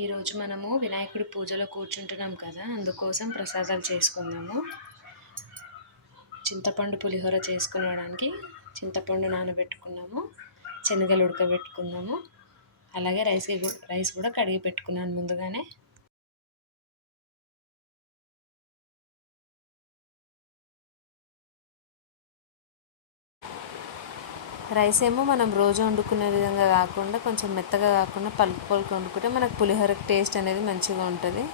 ఈరోజు మనము వినాయకుడి పూజలో కూర్చుంటున్నాం కదా, అందుకోసం ప్రసాదాలు చేసుకుందాము. చింతపండు పులిహోర చేసుకునడానికి చింతపండు నానబెట్టుకున్నాము, శనగలు ఉడకబెట్టుకున్నాము, అలాగే రైస్ కూడా కడిగి పెట్టుకున్నాను ముందుగానే. రైస్ ఏమో మనం రోజు వండుకునే విధంగా కాకుండా కొంచెం మెత్తగా కాకుండా పలుకు వండుకుంటే మనకు పులిహోర టేస్ట్ అనేది మంచిగా ఉంటుంది.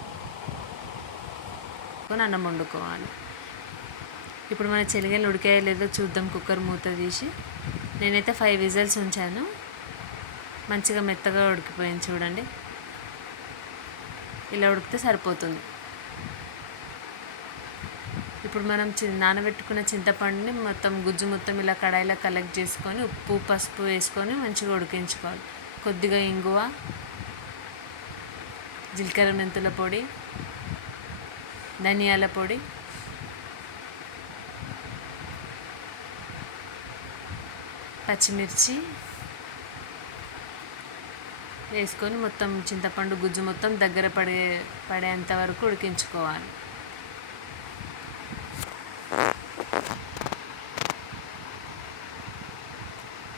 అన్నం వండుకోవాలి. ఇప్పుడు మన శనగలు ఉడికాయో లేదో చూద్దాం. కుక్కర్ మూత తీసి నేనైతే 5 విజిల్స్ ఉంచాను. మంచిగా మెత్తగా ఉడికిపోయింది చూడండి. ఇలా ఉడికితే సరిపోతుంది. ఇప్పుడు మనం నానబెట్టుకున్న చింతపండుని మొత్తం గుజ్జు మొత్తం ఇలా కడాయిలో కలెక్ట్ చేసుకొని ఉప్పు పసుపు వేసుకొని మంచిగా ఉడికించుకోవాలి. కొద్దిగా ఇంగువ, జీలకర్ర మెంతుల పొడి, ధనియాల పొడి, పచ్చిమిర్చి వేసుకొని మొత్తం చింతపండు గుజ్జు మొత్తం దగ్గర పడేంత వరకు ఉడికించుకోవాలి.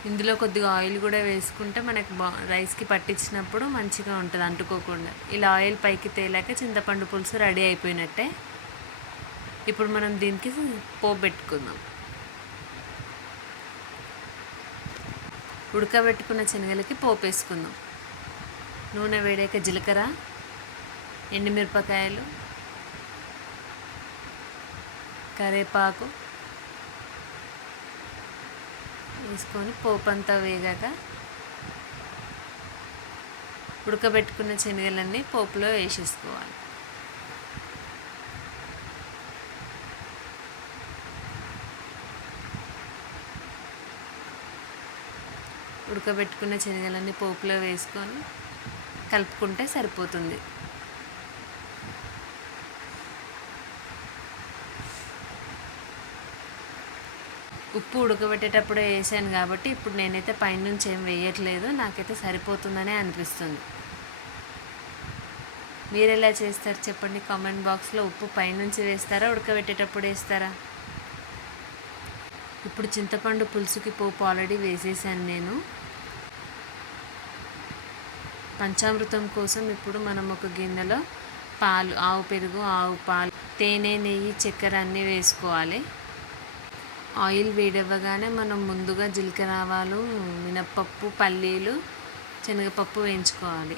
ఇందులో కొద్దిగా ఆయిల్ కూడా వేసుకుంటే మనకు రైస్కి పట్టించినప్పుడు మంచిగా ఉంటుంది, అంటుకోకుండా. ఇలా ఆయిల్ పైకి తేలాక చింతపండు పులుసు రెడీ అయిపోయినట్టే. ఇప్పుడు మనం దీనికి పోపు పెట్టుకుందాం. ఉడకబెట్టుకున్న శనగలకి పోపు వేసుకుందాం. నూనె వేడాక జీలకర్ర, ఎండుమిరపకాయలు, కరివేపాకు వేసుకొని పోపు అంతా వేగాక ఉడకబెట్టుకున్న శనగలన్నీ పోపులో వేసేసుకోవాలి. ఉడకబెట్టుకున్న శనగలన్నీ పోపులో వేసుకొని కలుపుకుంటే సరిపోతుంది. ఉప్పు ఉడకబెట్టేటప్పుడే వేసాను కాబట్టి ఇప్పుడు నేనైతే పైనుంచి ఏం వేయట్లేదు. నాకైతే సరిపోతుందనే అనిపిస్తుంది. మీరు ఎలా చేస్తారు చెప్పండి కామెంట్ బాక్స్లో. ఉప్పు పైనుంచి వేస్తారా, ఉడకబెట్టేటప్పుడు వేస్తారా? ఇప్పుడు చింతపండు పులుసుకి పోపు ఆల్రెడీ వేసేసాను నేను. పంచామృతం కోసం ఇప్పుడు మనం ఒక గిన్నెలో పాలు, ఆవు పెరుగు, ఆవు పాలు, తేనె, నెయ్యి, చక్కెర అన్నీ వేసుకోవాలి. ఆయిల్ వేడవ్వగానే మనం ముందుగా జీలకర్ర, ఆవాలు, మినప్పప్పు, పల్లీలు, శనగపప్పు వేయించుకోవాలి.